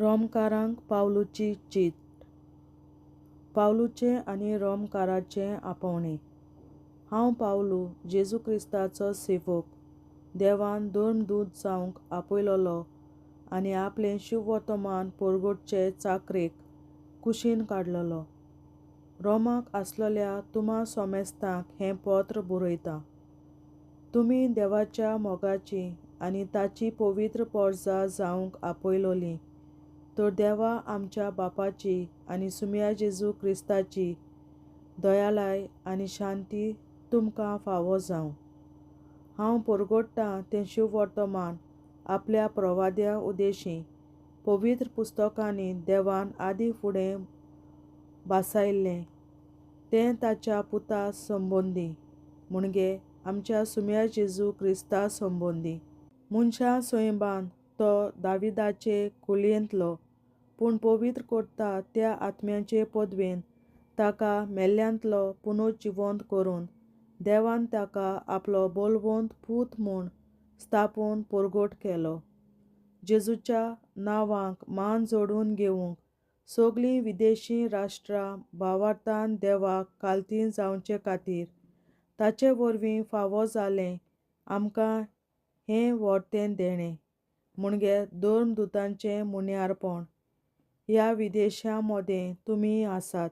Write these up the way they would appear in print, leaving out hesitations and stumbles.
रोमकारांक पावलुची चीट. पावलुचे आनी रोमकाराचे आपोवणे. हांव पावलू, जेजू क्रिस्ताचो सेवक, देवान धर्मदूत जावंक आपयलोलो आनी आपलें शुभ वर्तमान परगटचे चाकरेक कुशीन काडलोलो. रोमाक आसलेल्या तुमा सोमेस्तांक हें पत्र बरयतां. तुमी देवाच्या मोगाची आनी ताची पवित्र पोरसां जावंक आपयलोलीं, तर देवा आमच्या बापाची आनी सुम्या जेजू क्रिस्ताची दयाळाय आनी शांती तुमकां फावो जावं. हांव परगट्टां तें शुभ वर्तमान आपल्या प्रवाद्या उदेशीं पवित्र पुस्तकांनी देवान आदीं फुडें बासायल्लें तें ताच्या पुता संबंदी, म्हणजे आमच्या सुम्या जेजू क्रिस्ता संबंदी. मनशां सोयबान तो दाविदाचे कुळयेंतलो, पूण पवित्र करता त्या आत्म्याचे पदवेन ताका मेल्ल्यांतलो पुनर्जिवंत करून देवान ताका आपलो बलवंत पूत म्हूण स्थापून परगट केलो. जेजूच्या नांवाक मान जोडून घेवंक सगळीं विदेशी राष्ट्रां भावार्थान देवाक कालतीं जावचे खातीर ताचे वरवीं फावो जालें आमकां हें वर्तें देणें, म्हणजे धर्मदुतांचें मुण्यारपण. ह्या विदेशां मोदें तुमी आसात,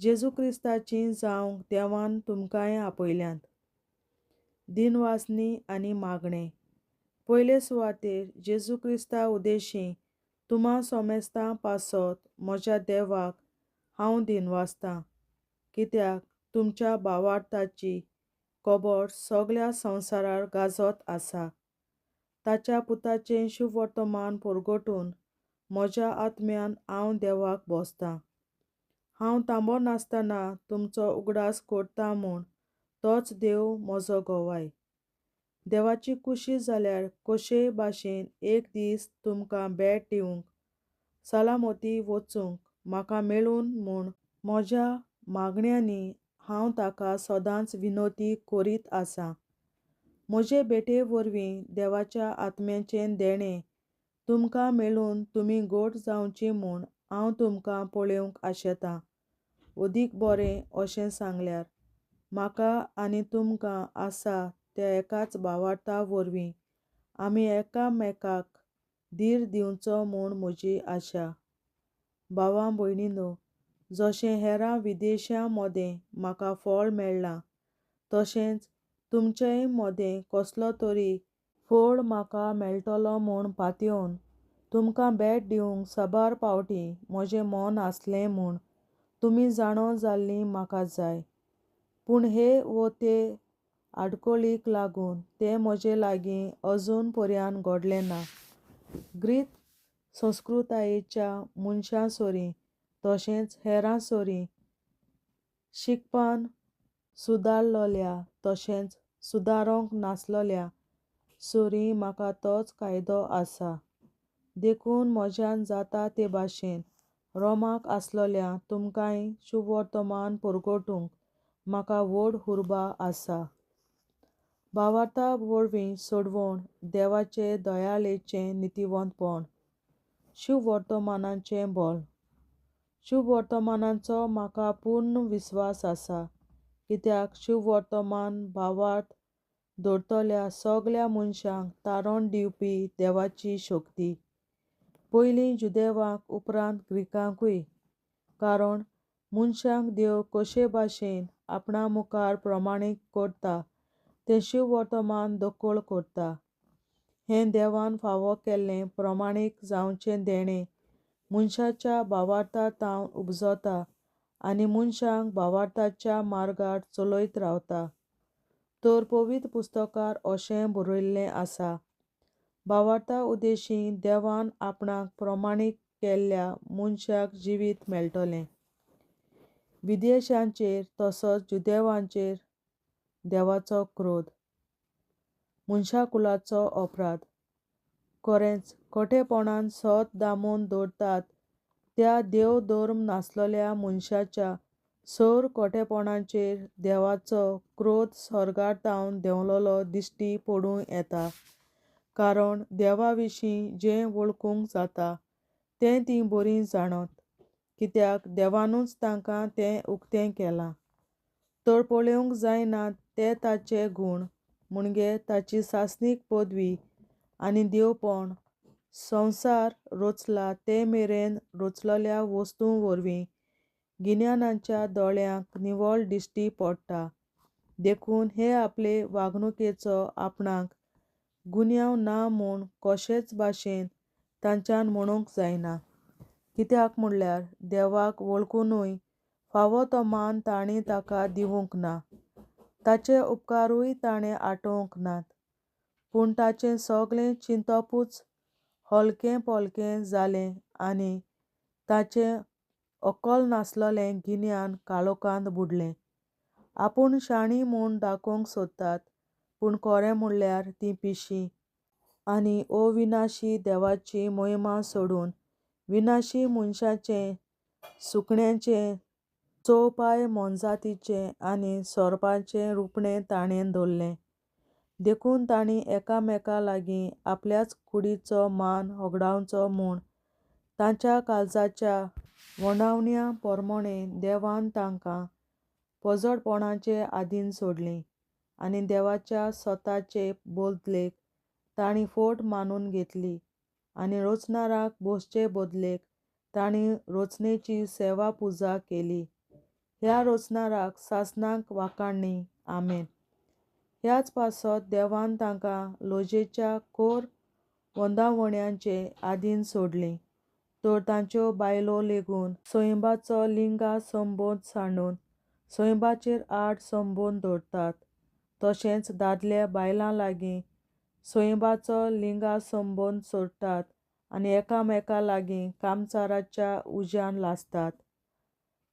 जेजू क्रिस्ताचीं जावंक देवान तुमकांय आपयल्यांत. दिनवासनी आनी मागणें. पयले सुवातेर जेजू क्रिस्ता उदेशीं तुमा सोमेस्तां पासत म्हज्या देवाक हांव दिनवासतां, कित्याक तुमच्या भावार्थाची खबर सगळ्या संवसारार गाजत आसा. ताच्या पुताचें शुभ वर्तमान परगटून म्हज्या आत्म्यान हांव देवाक भोसतां. हांव तांबो नासतना तुमचो उगडास करतां म्हूण तोच देव म्हजो गोवाय. देवाची कुशी जाल्यार कशेय भाशेन एक दीस तुमकां भेट दिवंक सालामती वचूंक म्हाका मेळून म्हूण म्हज्या मागण्यांनी हांव ताका सदांच विनोती करीत आसां. म्हजे भेटे वरवीं देवाच्या आत्म्याचें देणें तुमकां मेळून तुमी घट जावचीं म्हूण हांव तुमकां पळोवंक आशेतां. अदीक बरें अशें सांगल्यार, म्हाका आनी तुमकां आसा त्या एकाच भावार्था वरवीं आमी एकामेकाक धीर दिवचो म्हूण म्हजी आशा. भावां भयणींनो, जशें हेरां विदेशां मोदें म्हाका फळ मेळ्ळां, तशेंच तुमचेय मोदें कसलो तरी फळ म्हाका मेळटलो म्हूण पातयेवन तुमकां भेट दिवंक साबार पावटीं म्हजें मन आसलें म्हूण तुमी जाणो जाल्लीं म्हाका जाय. पूण हे वो ते आडखळीक लागून तें म्हजे लागीं अजून पर्यान घडलें ना. ग्रीक संस्कृतायेच्या मनशां सोरी तशेंच हेरां सोरी शिकपान सुदारलोल्या तशेंच सुदारूंक नासलोल्या सोरी म्हाका तोच कायदो आसा. देखून म्हज्यान जाता ते भाशेन रोमाक आसलोल्या तुमकांय शुभ वर्तमान परगटूंक म्हाका व्हड उर्बा आसा. भावार्था वरवीं सोडवण देवाचे दयाळेचें नितिवंतपण. शुभ वर्तमानाचें बळ. शुभ वर्तमानाचो म्हाका पूर्ण विस्वास आसा, कित्याक शुभ वर्तमान भावार्थ धरतल्या सगळ्या मनशांक तारण दिवपी देवाची शक्ती. पयलीं जुदेवांक उपरांत ग्रीकांकूय. कारण मनशांक देव कशे भाशेन आपणा मुखार प्रमाणीत करता तें शुभ वर्तमान दोखल करता. हें देवान फावो केल्लें प्रमाणीक जावचें देणें मनशाच्या भावार्थांतावन उपजता आनी मनशांक भावार्थाच्या मार्गार चलयत रावता. तर पवित्र पुस्तकार अशें बरयल्लें आसा, भावार्था उदेशीं देवान आपणाक प्रमाणीक केल्ल्या मनशाक जिवीत मेळटलें. विदेशांचेर तसोच जुदेवांचेर देवाचो क्रोध. मनशाकुलाचो अपराध. खरेंच खटेपणान सत दामून दवरतात त्या देव धर्म नासलोल्या मनशाच्या सर खटेपणाचेर देवाचो क्रोध सर्गारतावन देंवलोलो दिश्टी पडूं येता. कारण देवा विशीं जें वळखूंक जाता तें तीं बरीं जाणत, कित्याक देवानूच तांकां तें उक्तें केलां. तळपळेवंक जायना ते ताचे गूण, मुणगे ताची सासणीक पदवी आनी देवपण. संवसार रचला ते मेरेन रचलल्या वस्तूं वरवीं गिन्यानाच्या दोळ्यांक निवळ दिश्टी पडटा. देखून हे आपले वागणुकेचो आपणाक गुन्यांव ना म्हूण कशेच भाशेन तांच्यान म्हणूंक जायना. कित्याक म्हणल्यार देवाक वळखूनय फावो तो मान तांणी ताका दिवूंक ना, ताचे उपकारूय ताणें आठोवंक नात. पूण ताचें सगळें चिंतपूच हलकें पलकें जालें आनी ताचें अक्कल नासललें गिन्यान काळोखांत बुडलें. आपूण शाणीं म्हूण दाखोवंक सोदतात, पूण खरें म्हणल्यार तीं पिशीं आनी अविनाशी देवाची मोहिमा सोडून विनाशी मनशाचें, सुकण्यांचें, चोवपाय मोनजातीचें आनी सोरपांचें रुपणें ताणें धरलें. देखून तांणी एकामेका लागीं आपल्याच कुडीचो मान होगडावचो म्हूण तांच्या काळजाच्या वोंडावण्या पोरमोणें देवान तांकां पोजडपणाचे आदीन सोडलीं आनी देवाच्या स्वताचे बदलेक तांणी फट मानून घेतली आनी रचणाराक भोसचे बदलेक तांणी रचनेची सेवा पुजा केली. ह्या रचणाराक सासणाक वाखाणणी. आमेन. ह्याच पासत देवान तांकां लोजेच्या खोर वोंदावण्यांचे आदीन सोडलीं, तर तांच्यो बायलो लेगून सोयंबाचो लिंगा संबंद सांडून सोयंबाचेर आड संबंद दवरतात, तशेंच दादले बायलां लागीं सोयंबाचो लिंगा संबंद सोडटात आनी एकामेका लागीं कामचाराच्या उज्यान लासतात.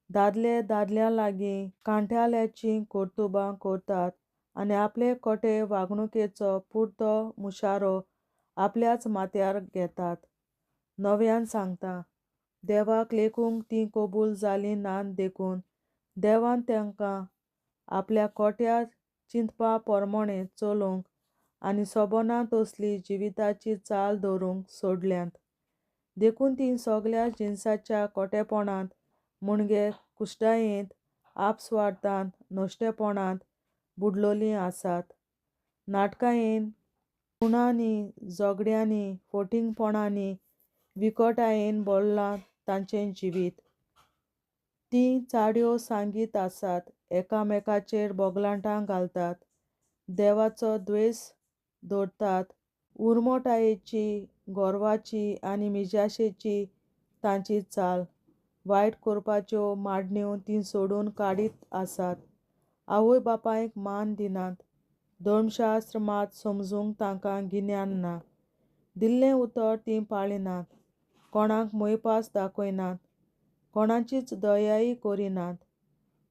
दादले दादल्या लागीं कांठ्याल्याचीं कर्तुबां करतात आनी आपले खोटे वागणुकेचो पुरतो मुशारो आपल्याच माथ्यार घेतात. नव्यान सांगता, देवाक लेकूंक तीं कबूल जालीं नात देखून देवान तांकां आपल्या खोट्या चिंतपा पोरमोणें चलूंक आनी सोबना तसली जिविताची चाल दवरूंक सोडल्यांत. देखून तीं सगळ्या जिनसाच्या खोटेपणांत मुणगे कुश्टायेंत, आपस्वार्थांत, नश्टेपणांत बुडलोलीं आसात. नाटकायेन, खुणांनी, झगड्यांनी, फटिंगपणांनी, विखटायेन भरलां तांचें जिवीत. तीं चाड्यो सांगीत आसात, एकामेकाचेर बोगलांटां घालतात, देवाचो द्वेस दवरतात. उर्मोटायेची, गोरवाची आनी मिजाशेची तांची चाल. वायट करपाच्यो मांडण्यो तीं सोडून काडीत आसात. आवय बापायक मान दिनात. धर्मशास्त्र मात समजूंक तांकां गिन्यान ना. दिल्लें उतर तीं पाळिनात. कोणाक मोयपास दाखयनात. कोणाचीच दयाय करिनात.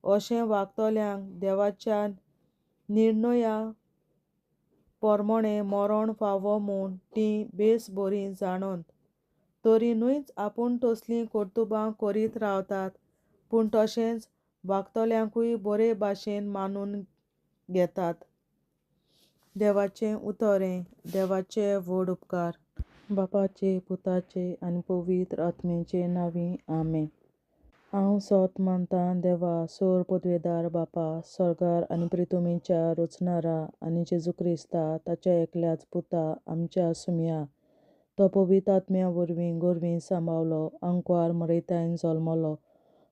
अशें वागतल्यांक देवाच्या निर्णया पोरमोणें मरण फावो म्हूण तीं बेस बरीं जाणत. तरिनूच आपूण तसलीं कर्तुबां करीत रावतात, पूण तशेंच वागतल्यांकूय बरे भाशेन मानून घेतात. देवाचें उतरें. देवाचे व्हड उपकार. बापाचे, पुताचे आनी पवित्र आत्म्याचे नांवीं. आमेन. हांव सोत मानतां देवा, सोर पदवेदार बापा, स्वर्गार आनी पृथ्वीच्या रचणारा आनी जेजू क्रिस्ता, ताच्या एकल्याच पुता, आमच्या सुम्या. तो पवित्र आत्म्या वरवीं गोरवीं सांबावलो, आंकवार मरयतायन जल्मलो,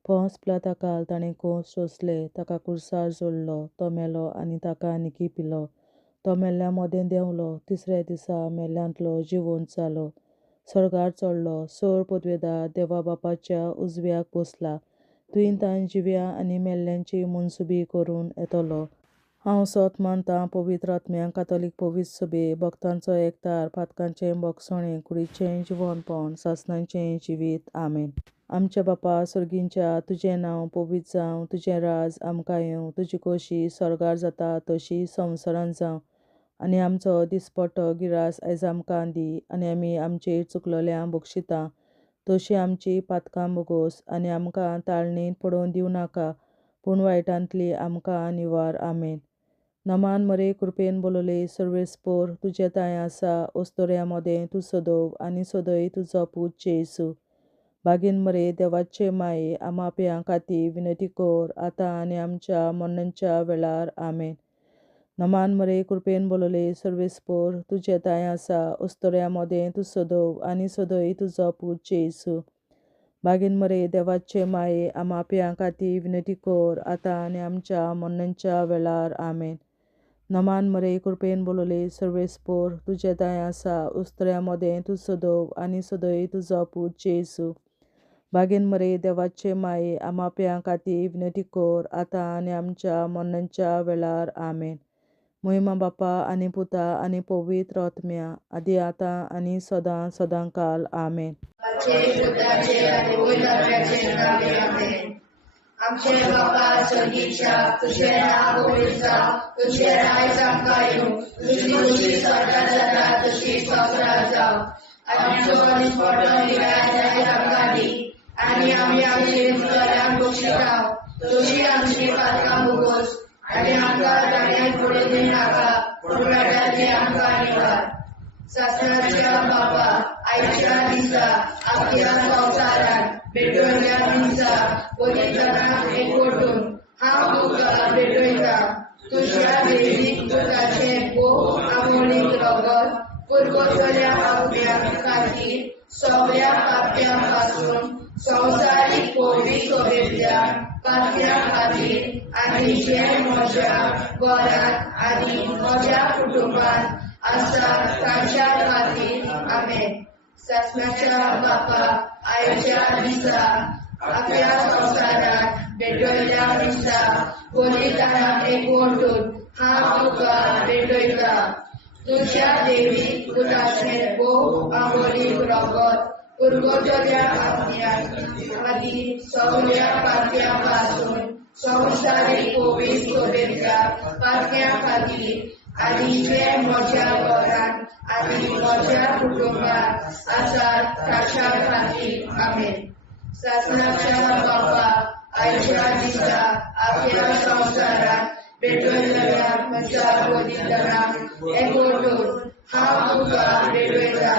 पोंस पिलाताकाल ताणें खूंस सोंसले, ताका क्रुसार जोडलो, तो मेलो आनी ताका निकी पिलो. तो मेल्ल्या मोदें देंवलो, तिसऱ्या दिसा मेल्ल्यांतलो जिवंत जालो, स्वर्गार चडलो, सोर पदवेदार देवा बापाच्या उजव्याक बसला, तुयेन ताण जिव्या आनी मेल्ल्यांची मनसुबी करून येतलो. हांव सोत मानतां पवित्र आत्म्यांक, कातोलीक पवित्र सभे, भक्तांचो एकठार, पातकांचें भोगसणें, कुडीचें जिवंतपण, सासणाचें जिवीत. आमेन. आमच्या बापा सुर्गींच्या, तुजें नांव पवित्र जावं, तुजें राज आमकां येवं, तुजी खोशी स्वर्गार जाता तशी संवसारांत जावं. आनी आमचो दिसपट्टो गिरास आयज आमकां दी, आनी आमी आमचेर चुकलोल्यांक बक्षिता तशीं आमचीं पातकां बोगोस, आनी आमकां ताळणेंत पडोवन दिवं नाका, पूण वायटांतली आमकां निवार. आमेन. नमान मरे, कृपेन बोलले, सर्वेस्पोर, तुजे ताय आसा, ओस्तोऱ्या मोदें तूं सोदोव आनी सोदय तुजो पूत जेसू. बागीन मरे देवाचे माये आम्हा पियां खातीर विनंती कर आतां आनी आमच्या मरणाच्या वेळार आमेन. नमान मरे कृपेन बोलले सर्वेस्पर तुझे ताय आसा उस्तोऱ्या मोदें तूं सदव आनी सदय तुजो पूत जेसू. बागीन मरे देवाचे माये आम्हा पियां खातीर विनंती कर आतां आनी आमच्या मरणाच्या वेळार आमेन. नमान मरे कृपेन बोलले सर्वेस्पर तुझे ताय आसा उस्तोऱ्या मोदें तूं सदव आनी सदय तुजो पूत जेसू. बागीन मरे देवाचे माये आम्हा पियां खातीर विनंती कर आतां आनी आमच्या मरणाच्या वेळार आमेन. महिमा बापा आनी पुता आनी पवित्र आत्म्या आदी आतां आनी सदां सदांकाल आमेन. आमचे बापा स्वर्गीच्या तुझें नांव पवित्र जावं, तुझें राज्य आमकां येवं, तुजी खुशी स्वर्गांत जाता तशी संवसारांत जावं. आमचो दिसपट्टो निराय आमकां दी आनी आमी आमचे मुखारांक बक्षितांव, तुजी आमची पातकां भोगोस आनी आमकां दाण्यांत पडूं दिनाका, पूण वाटाची आमकां निवार. सासणाच्या बापा आयच्या दिसा आपल्या संवसारांत भेटवयल्या दिसा पवित्रांक एकवटून हांव तुका भेटयता. तुज्या दैवीक पुताचें भोव आमोणीक रगत पुरगोतल्या आत्म्या खातीर सगळ्या पाप्यां पासून संवसारीक पवित्र सोबेतल्या पाप्यां खातीर आनी जे म्हज्या घरांत आनी म्हज्या कुटुंबांत आसा तांच्या खातीर आमेन. सासणाच्या बापा आयच्या दिसा आपल्या संवसारांत भेटवयल्या दिसा बलिदानाक एकवटून हांव तुका भेटयता. तुज्या दैवीक पुताचें भोव आमोणीक रगत पुरगोतल्या आत्म्या खातीर सगळ्या पाप्यां पासून संवसारीक पवित्र सोबेतल्या पाप्यां खातीर आनी जे म्हज्या घरांत आनी म्हज्या कुटुंबांत आसात तांच्या खातीर आमेन. सासणाच्या बापा आयच्या दिसा आपल्या संवसारांत भेटवयल्या म्हज्या बलिदानाक एकवटून हांव तुका भेटयता.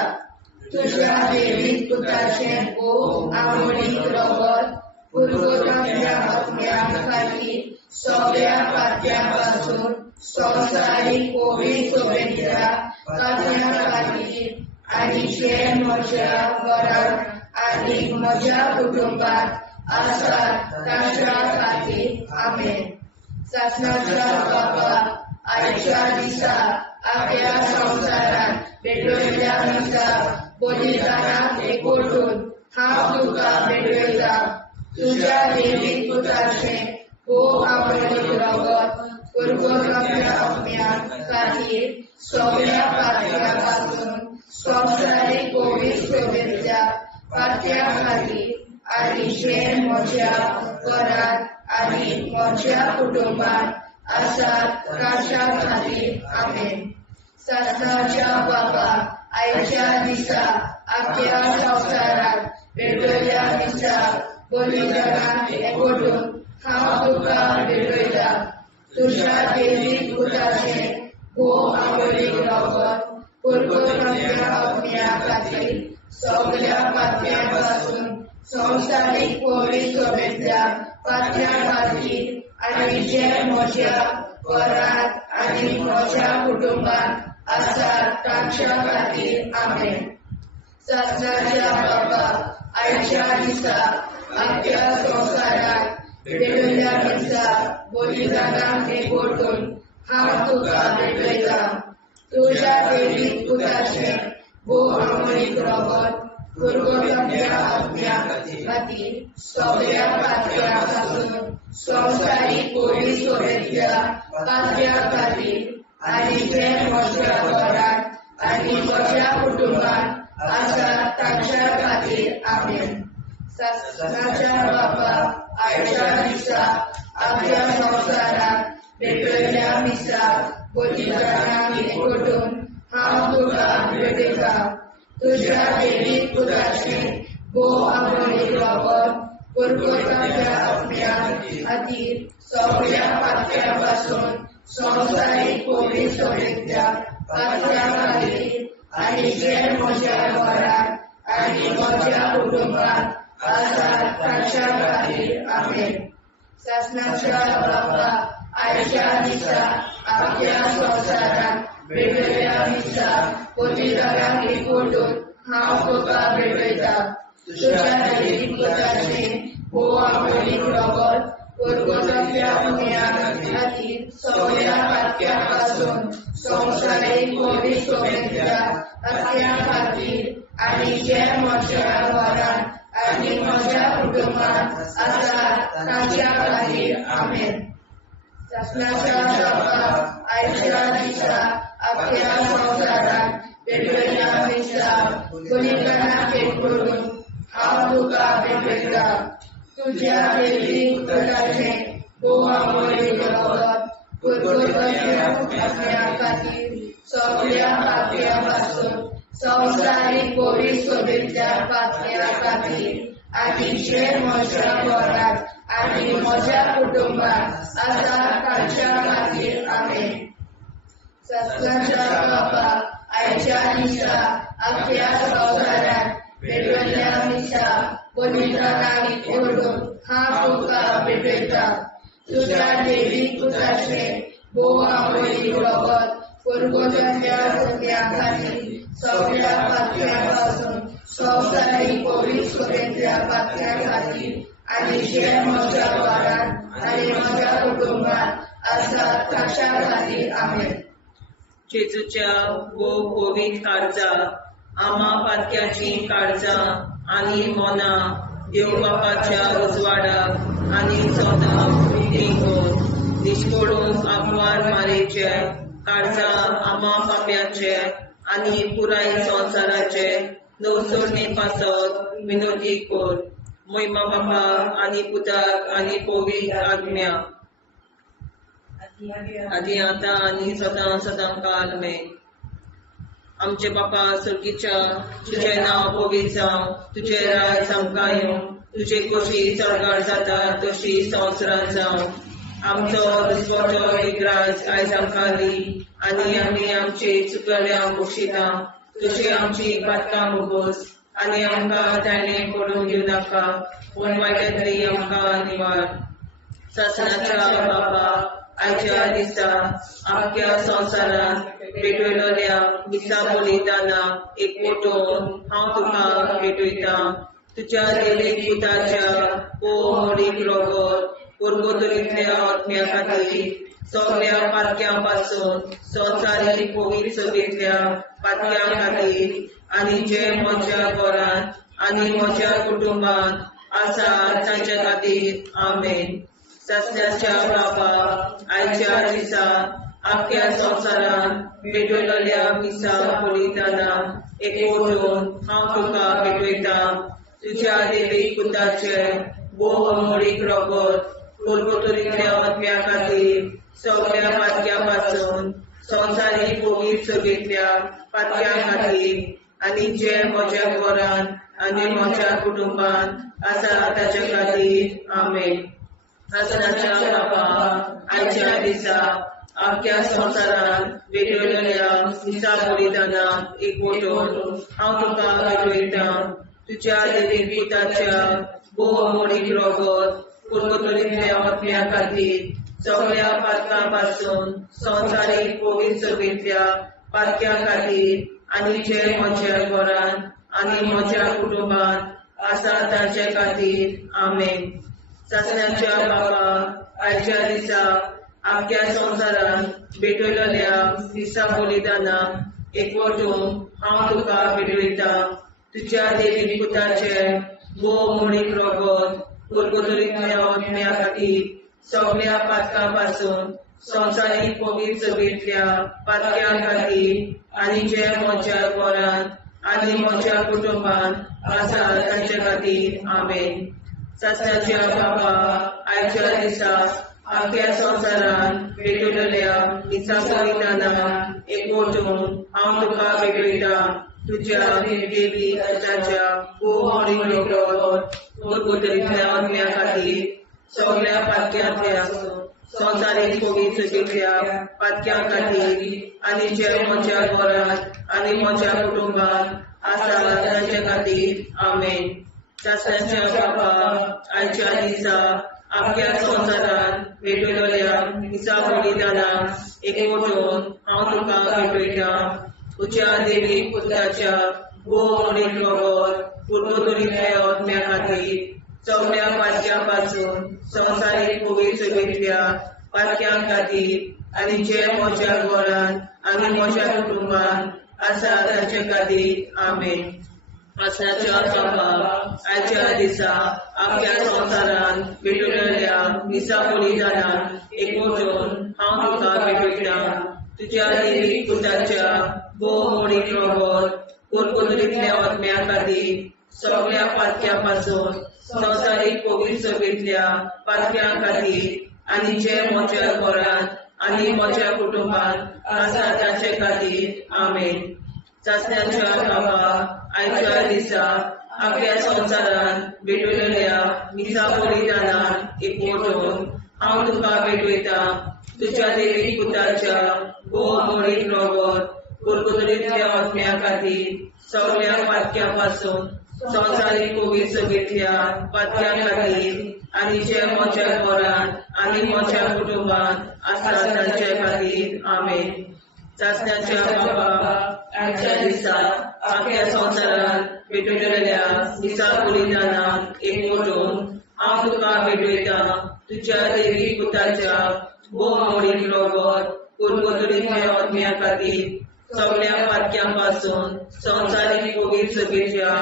तुज्या दैवीक पुताचें भोव आमोणीक रगत पुरगोतल्या आत्म्या खातीर सगळ्या पाप्यां पासून संवसारीक पवित्र सोबेतल्या पाप्यां खातीर आनी जे म्हज्या घरांत आनी म्हज्या कुटुंबांत आसात तांच्या खातीर आमेन. सासणाच्या बापा आयच्या दिसा आपल्या संवसारांत भेटवयल्या दिसा बलिदानाक एकवटून हांव तुका भेटयता. तुज्या दैवीक पुताचें भोव आमोणीक रगत पुरगोतल्या आत्म्या खातीर सगळ्या पाप्यां पासून संवसारीक पवित्र सोबेतल्या पाप्यां खातीर आनी जे म्हज्या घरांत आनी म्हज्या कुटुंबांत आसात तांच्या खातीर आमेन. सासणाच्या बापा आयच्या दिसा आपल्या संवसारांत भेटवयल्या दिसा बलिदानाक एकवटून हांव तुका भेटयता. तुज्या दैवीक पुताचें भोव आमोणीक रगत पुरगोतल्या आत्म्या खातीर सगळ्या पाप्यां पासून संवसारीक पवित्र सोबेतल्या पाप्यां खातीर आनी जे म्हज्या घरांत आनी म्हज्या कुटुंबांत आसात तांच्या खातीर आमेन. सासणाच्या बापा आयच्या दिसा आपल्या संवसारांत भेटवयल्या दिसा बलिदानाक एकवटून हांव तुका भेटयता. तुज्या दैवीक पुताचें भोव आमोणीक रगत पुरगोतल्या आत्म्या खातीर सगळ्या पाप्यां पासून संवसारीक पवित्र सोबेतल्या पाप्यां खातीर आनी जे म्हज्या घरांत आनी म्हज्या कुटुंबांत आसात तांच्या खातीर आमेन. सासणाच्या बापा आयच्या दिसा आपल्या संवसारांत भेटवयल्या दिसा बलिदानाक एकवटून हांव तुका भेटयता. तुज्या दैवीक पुताचें भोव आमोणीक रगत पुरगोतल्या आत्म्या खातीर सगळ्या पाप्यां पासून संवसारीक पवित्र सोबेतल्या पाप्यां खातीर आनी जे म्हज्या घरांत आनी म्हज्या कुटुंबांत आसात तांच्या खातीर आमेन. शासनाच्या बाबा आयच्या दिसा आपल्या संवसारांत भेटयल्या दिसा पवित्रांक एकवटून हांव तुका भेटयता. तुज्या दैवीक पुताचें भोव आमोलीक रगत परगोतल्या पुण्या खातीर सगळ्या पातक्यां पासून संवसारीक पवित्र सभेंतल्या पातक्यां खातीर आनी जे म्हज्या घरांत आनी म्हज्या कुटुंबांत आसात तांच्या खातीर आमेन. शासनाच्या बाबा आयच्या दिसा आपल्या संवसारांत भेटयल्या दिसा पवित्रांक एकवटून हांव तुका भेटयता. तुज्या दैवीक पुताचें भोव आमोलीक रगत परगोतल्या पुण्या खातीर सगळ्या पातक्यां पासून संवसारीक पवित्र सभेंतल्या पातक्यां खातीर आनी जे म्हज्या घरांत आनी म्हज्या कुटुंबांत आसात तांच्या खातीर आमेन. शासनाच्या बाबा आयच्या दिसा आपल्या संवसारांत भेटयल्या दिसा पवित्रांक एकवटून हांव तुका भेटयता. तुज्या दैवीक पुताचें भोव आमोलीक रगत परगोतल्या पुण्या खातीर सगळ्या पातक्यां पासून संवसारीक पवित्र सभेंतल्या पातक्यां खातीर आनी जे म्हज्या घरांत आनी म्हज्या कुटुंबांत आसात तांच्या खातीर आमेन. जेजूच्या भोव पवित्र काळजा आमा पातक्याची काळजां आनी मोना देव बापाच्या उजवाडाक आनी सदांच देखून निश्कोडून आग्वार मारेचे काळजा आमा पाप्याचे आनी पुराय संवसाराचे नवसोडणे पासत विनोदी कोर. महिमा बापा आनी पुताक आनी पवित्र आज्ञा आदी आतां आनी सदां सदां काल आमेन. आमचे बापा सर्गीच्या तुजें नांव पवित्र जावं, तुजें राज आमकां येवं, तुजे कशी सरकार जाता तशी संवसारांत जावं. आमचो दिसवटो विग्राज आयज आमकां दी आनी आमी आमचे चुकल्यांक बक्षिता. तशी आमची पातकां मुगोस आनी आमकां ताणें पडूंक दिवं नाका पूण वायटांतली आमकां निवार. शासनाच्या बाबा आयच्या दिसा आख्या संवसारांत भेटयलोल्या दिसा बलिदाना एकवटून हांव तुका भेटयता. तुज्या दैवीक पुताच्या भोव आमोलीक रगत परगोतल्या आत्म्या खातीर सगळ्या पातक्यां पासून संवसारीक पवित्र सभेंतल्या पातक्यां खातीर आनी जे म्हज्या घरांत आनी म्हज्या कुटुंबांत आसात तांच्या खातीर आमेन. शासनाच्या बाबा आयच्या दिसा आख्या संवसारांत भेटयलोल्या दिसा बलिदाना एकवटून हांव तुका भेटयता. तुज्या दैवीक पुताचें भोव आमोलीक रगत परगोतल्या आत्म्या खातीर सगळ्या पातक्यां पासून संवसारीक पवित्र सभेंतल्या पातक्यां खातीर आनी जे म्हज्या घरांत आनी म्हज्या कुटुंबांत आसा ताच्या खातीर आमेन. शासनाच्या बाबा आयच्या दिसा आख्या संवसारांत भेटयलोल्या दिसा बलिदाना एकवटून हांव तुका भेटयता. तुज्या दैवीक पुताच्या भोव आमोलीक रगत परगोतल्या आत्म्या खातीर सगळ्या पातकां पासून संवसारीक पवित्र सभेंतल्या पातक्यां खातीर आनी जे म्हज्या घरांत आनी म्हज्या कुटुंबांत आसा तांचे खातीर आमेन. शासनाच्या बाबा आयच्या दिसा आख्या संवसारांत भेटयलोल्या दिसा बलिदाना एकवटून हांव तुका भेटयता. तुज्या दैवीक पुताचें भोव आमोलीक रगत परगोतल्या आत्म्या खातीर सगळ्या पातकां पासून संवसारीक पवित्र सभेंतल्या पातक्यां खातीर आनी जे म्हज्या घरांत आनी म्हज्या कुटुंबांत आसा तांचे खातीर आमेन. शासनाच्या बाबा आयच्या दिसा आख्या संवसारांत भेटयलोल्या दिसा बलिदाना एकवटून हांव तुका भेटयता. तुज्या दैवीक पुताच्या भोव आमोलीक रगत परगोतल्या आत्म्या खातीर सगळ्या पातक्यांतल्या संवसारीक पवित्र सभेंतल्या पातक्यां खातीर आनी जे म्हज्या घरांत आनी म्हज्या कुटुंबांत आसा तांचे खातीर आमेन. शासनाच्या बाबा आयच्या दिसा आपल्या संसारात भेटलेल्या मिसा बलिदानाक एकवटून हांव तुका भेटयता तुज्या देवी पुत्राच्या भोवमणीक रगत पुर्वतुरींतल्या आत्म्या खातीर सगळ्या पातक्यां पासून संवसारीक पवित्रतेंतल्या पातक्यां खातीर आनी जे म्हज्या घरांत आनी म्हज्या कुटुंबांत आसा ताचे खातीर आमेन. शासनाच्या बाबा आयच्या दिसा आपल्या संसारांत भेटलेल्या मिसा बलिदानाक एकवटून हांव तुका भेटयता तुज्या देवी पुत्राच्या भोवमणीक रगत पुर्वतुरींतल्या आत्म्या खातीर सगळ्या पातक्यां पासून संवसारीक पवित्रतेंतल्या पातक्यां खातीर आनी जे म्हज्या घरांत आनी म्हज्या कुटुंबांत आसा ताचे खातीर आमेन. शासनाच्या बाबा आयच्या दिसा आपल्या संसारांत भेटलेल्या मिसा बलिदानाक एकवटून हांव तुका भेटयता तुज्या देवी पुत्राच्या भोवमणीक रगत पुर्वतुरींतल्या आत्म्या खातीर सगळ्या पातक्यां पासून संवसारीक पवित्रतेंतल्या पातक्यां खातीर आनी जे म्हज्या घरांत आनी म्हज्या कुटुंबांत आसा ताचे खातीर आमेन. शासनाच्या बाबा आयच्या दिसा आपल्या संसारांत भेटलेल्या मिसा बलिदानाक एकवटून हांव तुका भेटयता तुज्या देवी पुत्राच्या भोवमणीक रगत पुर्वतुरींतल्या आत्म्या खातीर सगळ्या पातक्यां पासून संवसारीक पवित्रतेंतल्या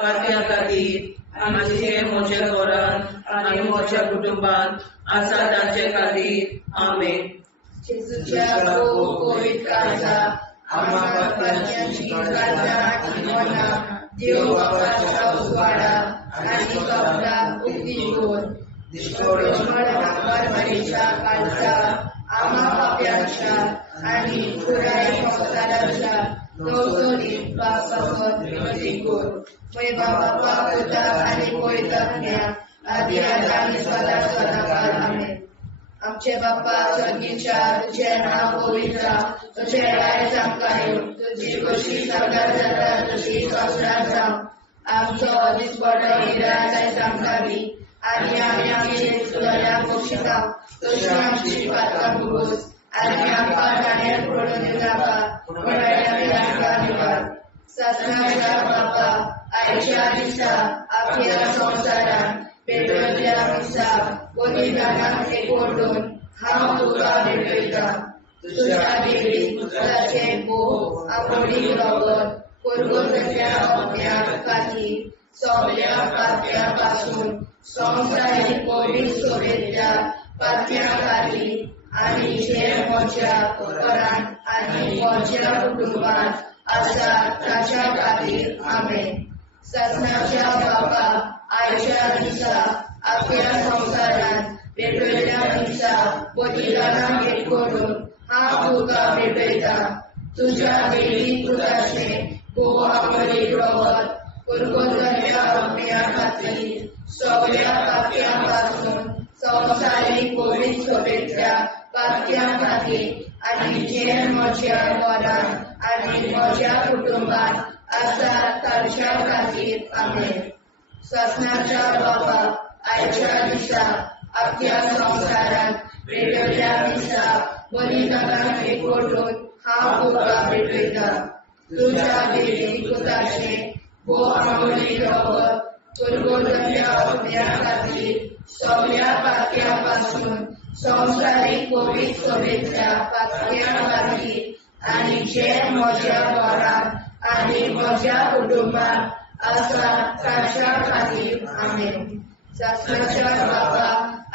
पातक्यां खातीर आनी जे म्हज्या घरांत आनी म्हज्या कुटुंबांत आसा ताचे खातीर आमेन. जेजूच्या पवित्र काळजा आम्हा पातकांची काळजा आनी मना देव बापाच्या उजवाडा आनी सगळा उक्ती दोन परमेच्या काळजा आम्हा पाप्यांच्या आनी पुराय संसाराच्या नवसोनीत पापावर विनंती कर. मै बाबा पुता आनी पवित्रात्म्या आदी आनी सदा सदाकाळ आमेन. आमचे बाप्पा स्वर्गीच्या तुझे नाव पवित्र तुझे राय आमकां येवं तुजी कशी सगळ्यात जाता तशी संसारांत जावं. आमचो दिसपडो हिराय जायत आमकां दी आनी आमी आमची सुदारण्याक बक्षिता तशी आमची पातकां भोगोस आनी आमकां गाण्यार पडून नाका पूण आमकां निवार. शासनाच्या बाप्पा आयच्या दिसा आपल्या संसारांत भेटलेल्या मिसा बलिदानाक एकवटून हांव तुका भेटयता तुज्या देवी पुत्राचे भोव आपणीक रगत पुर्वतुरींतल्या आत्म्या खातीर सगळ्या पातक्यां पासून संवसारीक पवित्रतेंतल्या पातक्यां खातीर आनी जे म्हज्या घरांत आनी म्हज्या कुटुंबांत आसा ताच्या खातीर आमेन. शासनाच्या बाबा आयच्या दिसा आपल्या संसारांत भेटलेल्या मिसा बलिदानाक एकवटून हांव तुका भेटयता तुज्या देवी पुत्राचे भोव आपणीक रगत पुर्वतुरींतल्या आत्म्या खातीर सगळ्या पातक्यां पासून संवसारीक पवित्रतेंतल्या पातक्यां खातीर आनी जे म्हज्या घरांत आनी म्हज्या कुटुंबांत आसा ताच्या खातीर आमेन. शासनाच्या बाबा आयच्या दिसा आपल्या संसारांत भेटलेल्या मिसा बलिदानाक एकवटून हांव तुका भेटयता तुज्या देवी पुत्राचे भोव आपणीक रगत पुर्वतुरींतल्या आत्म्या खातीर सगळ्या पातक्यां पासून संवसारीक पवित्रतेंतल्या पातक्यां खातीर आनी जे म्हज्या घरांत आनी म्हज्या कुटुंबांत आसा ताच्या खातीर आमेन. शासनाच्या बाबा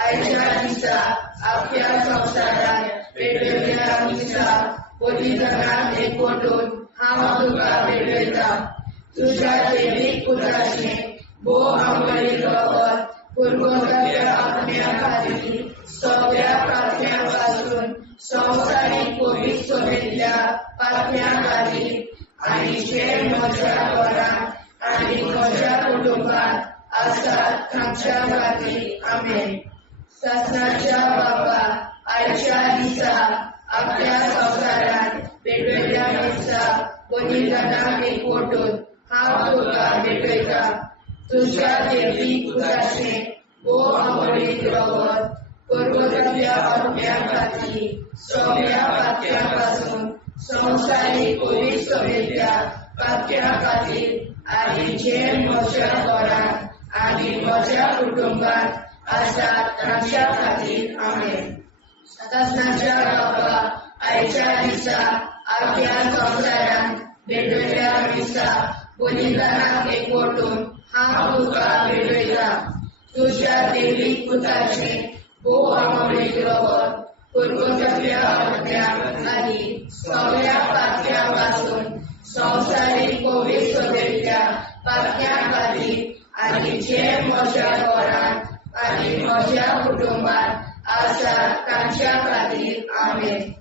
आयच्या दिसा आपल्या संसारांत भेटलेल्या मिसा बलिदानाक एकवटून हांव तुका भेटयता तुज्या देवी पुत्राचे भोव आपणीक रगत पुर्वतुरींतल्या आत्म्या खातीर सगळ्या पातक्यां पासून संवसारीक पवित्रतेंतल्या पातक्यां खातीर आनी जे म्हज्या घरांत आनी म्हज्या कुटुंबांत आसा ताच्या खातीर आमेन. शासनाच्या बाबा आयच्या दिसा आपल्या संसारांत भेटलेल्या मिसा बलिदानाक एकवटून हांव तुका भेटयता तुझ्या देवी पुताचे ओ अमोलिक रगत पर्वतातल्या आत्म्या खातीर सगळ्या पात्यापासून संवसारीक पवित्र सभेच्या पात्या खातीर आनी जे म्हज्या घरांत आनी म्हज्या कुटुंबात आसात तांच्या खातीर आमेन. सदांच्या बाबा आयच्या दिसा आख्या संवसारांत वेगवेगळ्या दिसा बलिदानाक एकवटून हांव तुका भेटयता. तुझ्या देवीक पुताचे ओ अमोलिक रगत पर्वतातल्या आत्म्या आनी सगळ्या पात्यापासून संवसारीक पवित्र सभेच्या पात्या खातीर आनी जे म्हज्या घरांत आनी म्हज्या कुटुंबात आसात तांच्या खातीर आमेन.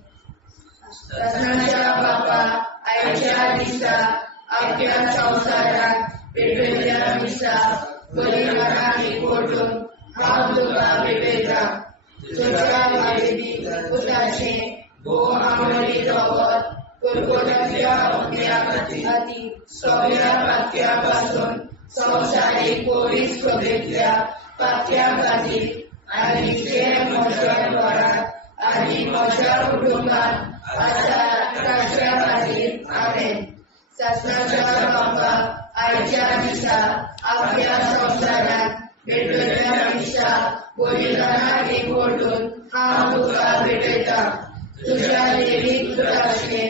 सदांच्या बाबा आयच्या दिसा आख्या संवसारांत वेगवेगळ्या दिसा बलिदानाक एकवटून हांव तुका भेटयता. तुझ्या देवीक पुताचे ओ अमोलिक रगत पर्वतातल्या आत्म्या खातीर सगळ्या पात्यापासून संवसारीक पवित्र सभेच्या पात्या खातीर आनी जे म्हज्या घरांत आनी म्हज्या कुटुंबात आसात तांच्या खातीर आमेन. सदांच्या बाबा आयच्या दिसा आख्या संवसारांत वेगवेगळ्या दिसा बलिदानाक एकवटून हांव तुका भेटयता. तुझ्या देवीक पुताचे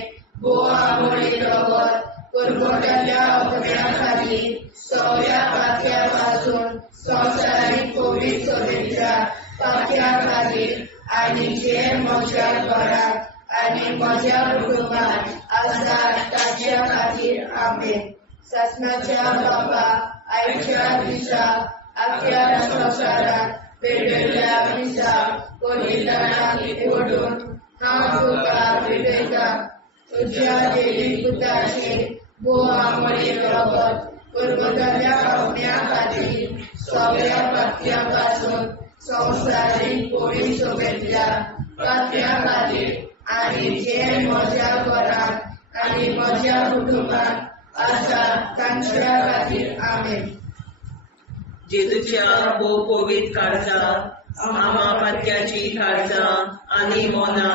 ओ अमोलिक रगत पर्वतातल्या आत्म्या खातीर सगळ्या पात्यापासून संवसारीक पवित्र सभेच्या पात्या खातीर आनी जे म्हज्या घरांत आनी म्हज्या कुटुंबात आसात तांच्या खातीर आमेन. सदांच्या बाबा आयच्या दिसा आख्या संवसारांत वेगवेगळ्या दिसा बलिदानाक एकवटून हांव तुका भेटयता. तुझ्या देवीक पुताचे ओ अमोलिक रगत पर्वतातल्या आत्म्या खातीर सगळ्या पात्यापासून संवसारीक पवित्र सभेच्या पात्या खातीर आनी जे म्हज्या घरांत आनी म्हज्या कुटुंबात आसात तांच्या खातीर आमेन. जेजूच्या भोव पवित्र काळजां आमा पात्याची काळजां आनी मोना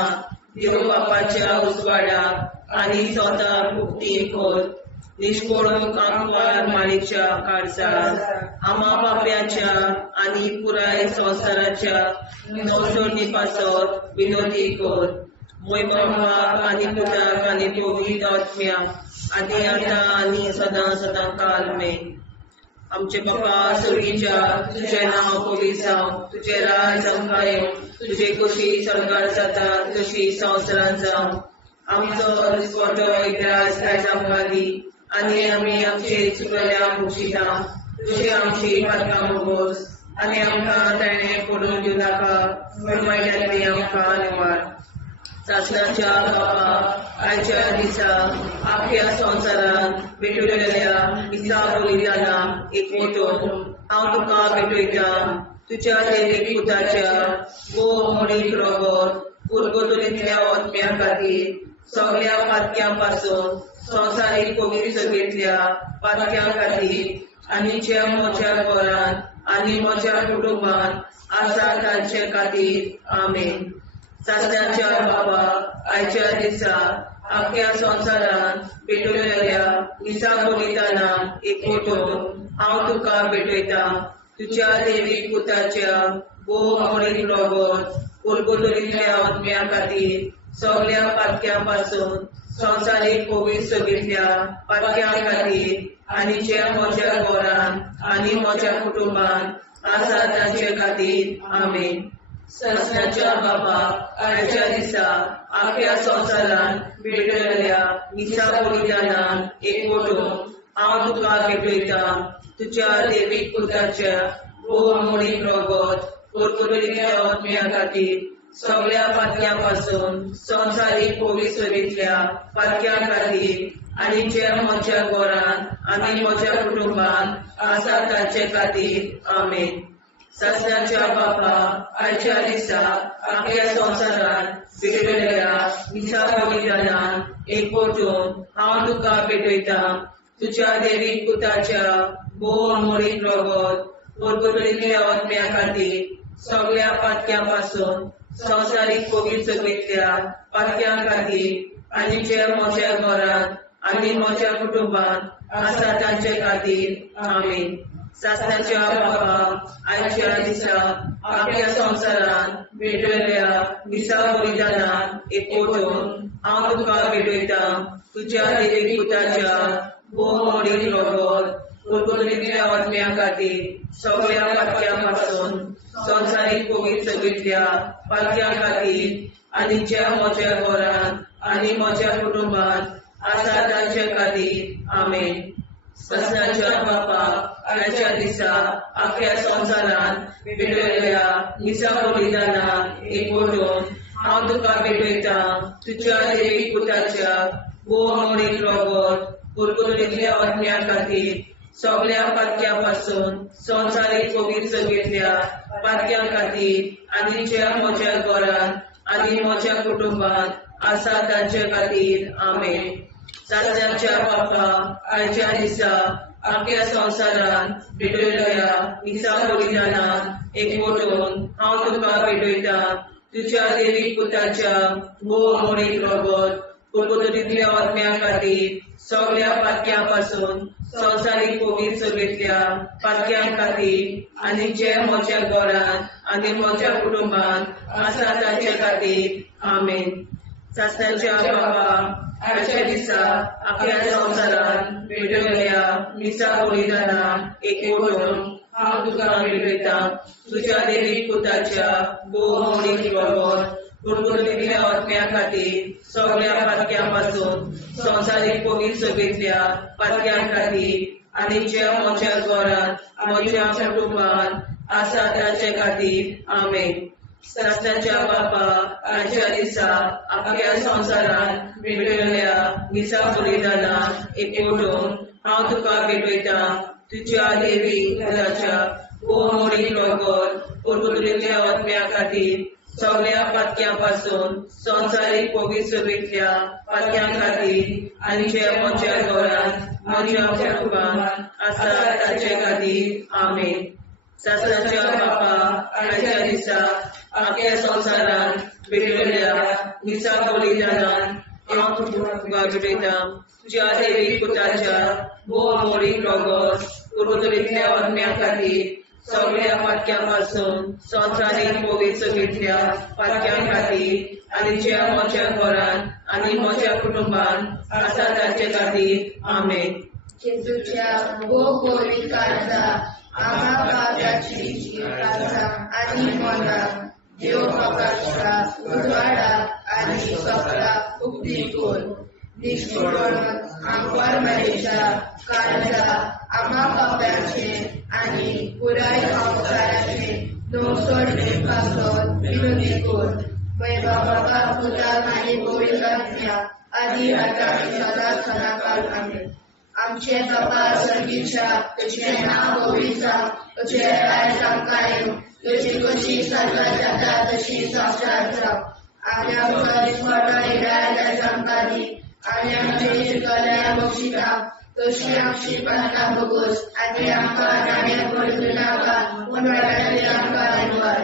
देव बापाच्या उजवाडाक आनी स्वता मुक्ती कर. निष्पळूक आंकवार माळेच्या काळजां आमा बाप्याच्या आनी पुराय संवसाराच्या संसोडणी पासत विनोदी कर. मोय बापाक आनी पुताक आनी पवित्र आत्म्या आदी आतां आनी सदां सदां काल मेन. आमचे बापा सर्गीच्या तुझे नांव पवित्र जावं, तुझे राज आमकां येवं, तुझे कशी सरकार जाता तशी संवसारांत जावं. आमचो दिसवटो एकदांच आयज आमकां दी आनी आमी आमचे चुकल्यांक मुक्षिता. तुझे आमची पातकां मोगोस आनी आमकां ताणें पडून दिवं नाका, पूण वायट्यांतली आमकां निवार. सासणाच्या बापा आयच्या दिसा आख्या संवसारांत भेटलेल्या दिसा बलिदानाक एकवटून हांव तुका भेटयता. तुझ्या देवीक पुताच्या ओ अमोलिक रगत पर्वतातल्या आत्म्या खातीर सगळ्या पात्यापासून संवसारीक पवित्र सभेतल्या पात्या खातीर आनी जे म्हज्या घरांत आनी म्हज्या कुटुंबात आसा तांचे खातीर आमेन. सासणाच्या बाबा आयच्या दिसा आख्या संवसारांत भेटलेल्या दिसा बलिदानाक एकवटून हांव तुका भेटयता. तुझ्या देवीक पुताच्या ओ अमोलिक रगत पर्वतातल्या आत्म्या खातीर सगळ्या पात्यापासून संवसारीक पवित्र सभेतल्या पात्या खातीर आनी जे म्हज्या घरांत आनी म्हज्या कुटुंबात आसा तांचे खातीर आमेन. सासणाच्या बाबा आयच्या दिसा आख्या संवसारांत भेटलेल्या दिसा बलिदानाक एकवटून हांव तुका भेटयता. तुझ्या देवीक पुताच्या ओ अमोलिक रगत पर्वतातल्या आत्म्या खातीर सगळ्या पात्यापासून संवसारीक पवित्र सभेतल्या पात्या खातीर आनी जे म्हज्या घरांत आनी म्हज्या कुटुंबात आसा तांचे खातीर आमेन. सासणाच्या बापा आयच्या दिसा आख्या संवसारांत भेटलेल्या दिसा बलिदानाक एकवटून हांव तुका भेटयता. तुझ्या देवीक पुताच्या भोव अमोलीक रगत परगटलेल्या आत्म्या खातीर सगळ्या पातक्यां पासून संवसारीक पवित्र सभेंतल्या पातक्यां खातीर आनी जे म्हज्या घरांत आनी म्हज्या कुटुंबांत आसा तांचे खातीर आमीन. सासणाच्या बाबा आयच्या दिसा आपल्या संवसारान भेटयल्या दिसा बलिदानान एकवटून हांव तुका भेटयता तुज्या देवीक पुताच्या भोव अमोलीक रगत परगटलेल्या आत्म्या खातीर सगळ्या पातक्यां पासून संवसारीक पवित्र सभेंतल्या पातक्यां खातीर आनी ज्या म्हज्या घरांत आनी म्हज्या कुटुंबांत आसा तांचे खातीर आमीन. सासणाच्या बापा आयच्या दिसा आख्या संवसारान भेटयल्या दिसा बलिदानान एकवटून हांव तुका भेटयता तुज्या देवीक पुताच्या भोव अमोलीक रगत परगटलेल्या आत्म्या खातीर सगळ्या पातक्यां पासून संवसारीक पवित्र सभेंतल्या पातक्यां खातीर आनी ज्या म्हज्या घरांत आनी म्हज्या कुटुंबांत आसा तांचे खातीर आमीन. सासणाच्या बापा आयच्या दिसा आख्या संवसारान भेटयल्या दिसा बलिदानान एकवटून हांव तुका भेटयता तुज्या देवीक पुताच्या भोव अमोलीक रगत परगटलेल्या आत्म्या खातीर सगळ्या पातक्यां पासून संवसारीक पवित्र सभेंतल्या पातक्यां खातीर आनी जे म्हज्या घरांत आनी म्हज्या कुटुंबांत आसा तांचे खातीर आमीन. सासणाच्या बाबा आयच्या दिसा आख्या संवसारान भेटयल्या दिसा बलिदानान एकवटून हांव तुका भेटयता तुज्या देवीक पुताच्या भोव अमोलीक रगत परगटलेल्या आत्म्या खातीर सगळ्या पातक्यां पासून संवसारीक पवित्र सभेंतल्या पातक्यां खातीर आनी ज्या म्हज्या घरांत म्हज्या कुटुंबांत आसा तांचे खातीर आमीन. सासणाच्या बापा आयच्या दिसा आख्या संवसारान भेटयल्या दिसा बलिदानान एकवटून हांव तुका भेटयता तुज्या देवीक पुताच्या भोव अमोलीक रगत परगटलेल्या आत्म्या खातीर सगळ्या पातक्यां पासून संवसारीक पवित्र सभेंतल्या पातक्यां खातीर आनी जे म्हज्या घरांत म्हज्या कुटुंबांत आसा तांचे खातीर आमीन. सासणाच्या बापा आयच्या दिसा आख्या संवसारान भेटयल्या दिसा बलिदानान हांव तुका भेटयता तुज्या देवीक पुताच्या भोव अमोलीक रगत परगटलेल्या आत्म्या खातीर सगळ्या पातक्यां पासून संवसारीक पवित्र सभेंतल्या पातक्यां खातीर आनी ज्या म्हज्या घरांत आनी म्हज्या कुटुंबांत आसा तांचे खातीर आमीन. जेजूच्या भोव पवित्र काळजा आम्हा पापाची काळजा आनी मना देव बापाच्या उजवाडा आनी सपला उक्ती कोर निष्ठुरण आमकां मेळच्या काळजा आम्हा पापाचे आनी पुराय संवसाराचे नवसोड पासून विनोदी कोर वैभव बाबा पुता आनी पवित्र आत्म्या आदी आतां आनी सदांच सदांकाळ आमीन. आमचे बाबा सर्गीच्या तुझे नाव पवित्र तुझे राय आमकां तुझी कशी सर्व जाता तशी संसार जाव आनी आमकां दिसपडटा राय आमकां दी आनी आमचे शिकल्या बक्षिता तशी आमची प्रार्थना भोगोस आनी आमकां नाण्या पडूं नाका पूण वाटायले आमकां आयवार.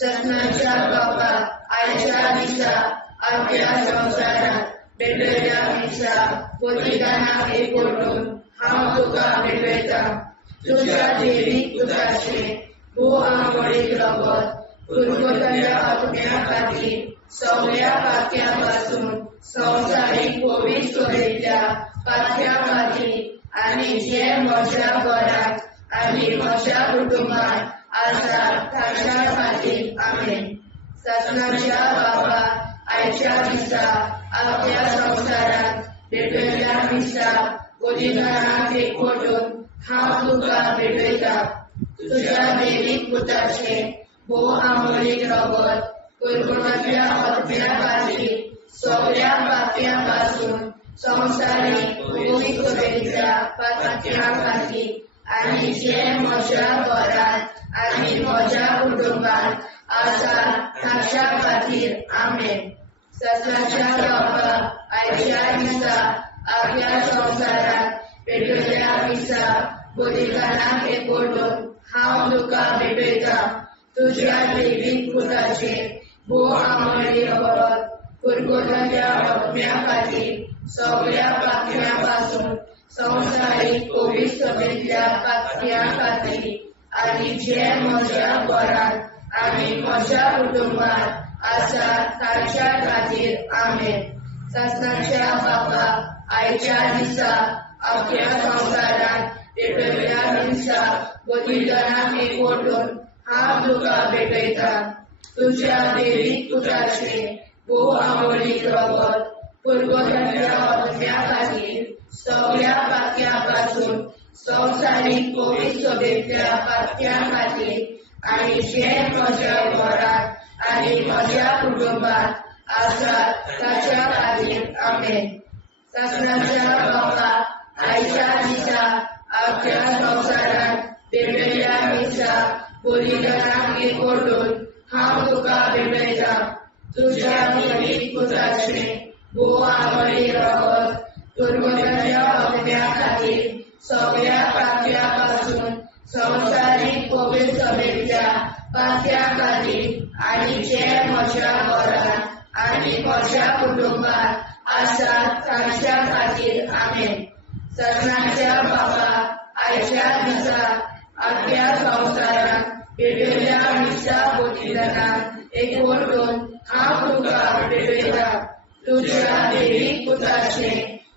ससनाच्या बापा आयच्या दिसा आमच्या संवसारांत भेटयल्या दिसा बलिदानाक एकवटून हांव तुका भेटयता तुज्या देवीक पुताचे भोव अमोलीक रगत परगटलेल्या आत्म्या खातीर सगळ्या पातक्यां पासून संवसारीक पवित्र सभेंतल्या पातक्यां खातीर आनी जे म्हज्या घरांत आनी म्हज्या कुटुंबांत आसा तांच्या खातीर आमीन. सासणाच्या बापा आयच्या दिसा आख्या संवसारांत भेटयल्या दिसा बलिदानाक एकवटून हांव तुका भेटयता तुज्या देवीक पुताचे भोव अमोलीक रगत परगटलेल्या आत्म्या खातीर सगळ्या पातक्यां पासून संवसारीक पवित्र सभेंतल्या पातक्यां खातीर आनी जे म्हज्या घरांत आनी म्हज्या कुटुंबांत आसा तांच्या खातीर आमीन. ससनाच्या बापा आयच्या दिसा आख्या संवसारांत भेटयल्या दिसा बलिदानाक एकवटून हांव तुका भेटयता तुज्या दैवीक पुताचे भोव आंगवळी रगत कुरकुरल्या आत्म्या खातीर सगळ्या पातक्यां पासून संवसारीक कोवीड सभेंतल्या पातक्यां खातीर आनी जे म्हज्या घरांत आनी म्हज्या कुटुंबांत आसा तांच्या खातीर आमेन. सासणाच्या बापा आयच्या दिसा अख्ख्या संवसारांत पेटयल्या दिसा बलिदानाक एकवटून हांव तुका भेटयता तुज्या दैवीक पुताचे भोव आंगवळीक रगत कुरकुरल्या आत्म्या खातीर सगळ्या पातक्यां पासून संवसारीक कोवीड सभेंतल्या पातक्यां खातीर आनी जे म्हज्या घरांत आनी म्हज्या कुटुंबांत आसात ताच्या खातीर आमेन. सासणाच्या बापा आयच्या दिसा अख्ख्या संवसारांत पेटयल्या दिसा बलिदानाक एकवटून हांव तुका भेटयता तुज्या दैवीक पुताचे भोव आंगवळी रगत कुरकुरल्या आत्म्या खातीर सगळ्या पातक्यां पासून संवसारीक कोवीड सभेंतल्या पातक्यां खातीर आनी जे म्हज्या घरांत आनी म्हज्या कुटुंबांत आसात तांच्या खातीर आमेन. सासणाच्या बापा आयच्या दिसा अख्ख्या संवसारांत पेटयल्या दिसा बलिदानाक एकवटून हांव तुका भेटयता तुज्या दैवीक पुताचे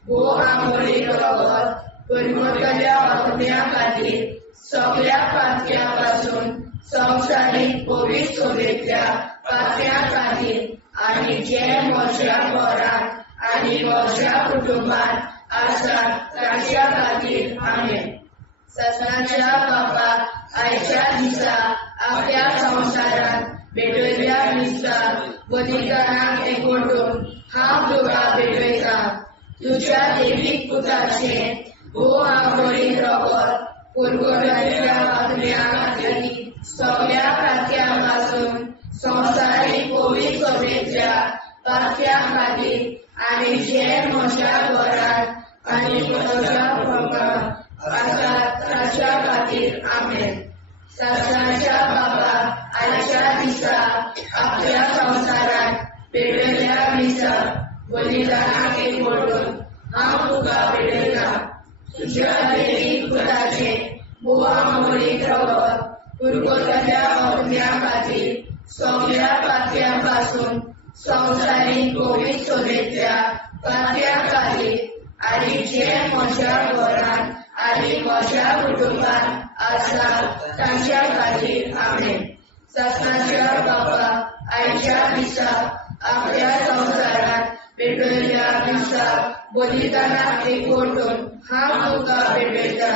भोव आंगवळी रगत कुरकुरल्या आत्म्या खातीर सगळ्या पातक्यां पासून संवसारीक कोवीड सभेंतल्या पातक्यां खातीर आनी जे म्हज्या घरांत आनी म्हज्या कुटुंबांत आसात तांच्या खातीर आमेन. सासणाच्या बापा आयच्या दिसा अख्ख्या संवसारांत पेटयल्या दिसा बलिदानाक एकवटून हांव तुका भेटयता तुज्या दैवीक पुताचे भोव आंगवळी रगत कुरकुरल्या आत्म्या खातीर सगळ्या पातक्यां पासून संवसारीक कोवीड सभेंतल्या पातक्यां खातीर आनी जे म्हज्या घरांत आनी म्हज्या कुटुंबांत आसात ताच्या खातीर आमेन. सासणाच्या बापा आयच्या दिसा अख्ख्या संवसारांत पेटयल्या दिसा बलिदानाक एकवटून हांव तुका भेटयता तुज्या दैवीक पुताचे भोव आंगवळी रगत कुरकुरल्या आत्म्या खातीर सगळ्या पातक्यां पासून संवसारीक कोवीड सभेंतल्या पातक्यां खातीर आनी जे म्हज्या घरांत आनी म्हज्या कुटुंबांत आसात तांच्या खातीर आमेन. सासणाच्या बापा आयच्या दिसा अख्ख्या संवसारांत पेटयल्या दिसा बलिदानाक एकवटून हांव तुका भेटयता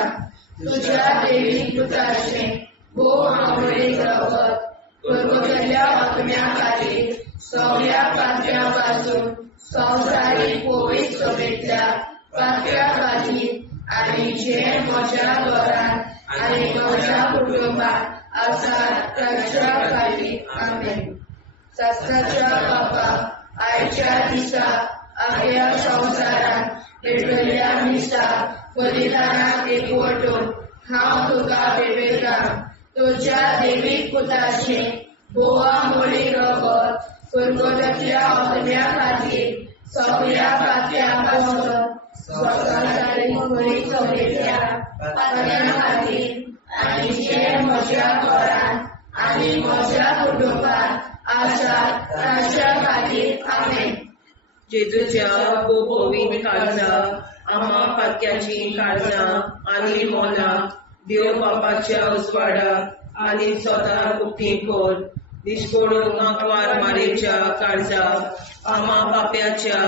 तुज्या दैवीक पुताचे भोव आंगवळी रगत कुरकुरल्या आत्म्या खातीर सगळ्या पातक्यां पासून संवसारीक कोवीड सभेंतल्या पातक्यां खातीर आनी जे म्हज्या घरांत आनी म्हज्या कुटुंबांत आसात तांच्या खातीर आमेन. सासणाच्या बापा आयच्या दिसा अख्ख्या संवसारांत पेटयल्या दिसा बलिदानाक एकवटून हांव तुका भेटयता तुज्या दैवीक पुताचे भोव आंगवळी रगत कुरकुरल्या आत्म्या खातीर सगळ्या पातक्यां पासून संवसारीक कोवीड सभेंतल्या पातक्यां खातीर आनी जे म्हज्या घरांत आनी म्हज्या कुटुंबांत आसात तांच्या खातीर आमेन. जेजूच्या कोवीड काळजां आम्हा पातक्याची काळजां आनी मोलां देव बापाच्या उजवाडाक आनी सदां उक्ती कोर दिसपडून आंकवार मारेच्या काळजाक आम्हा पाप्याच्या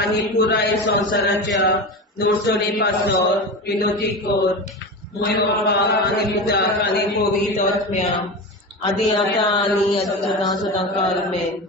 आनी पुराय संवसाराच्या नोडसणी पासर विनोदी कोर मोय बापा आनी पुताक आनी पवित्र आत्म्या आदी आतां आनी सदां सदां काल आमेन.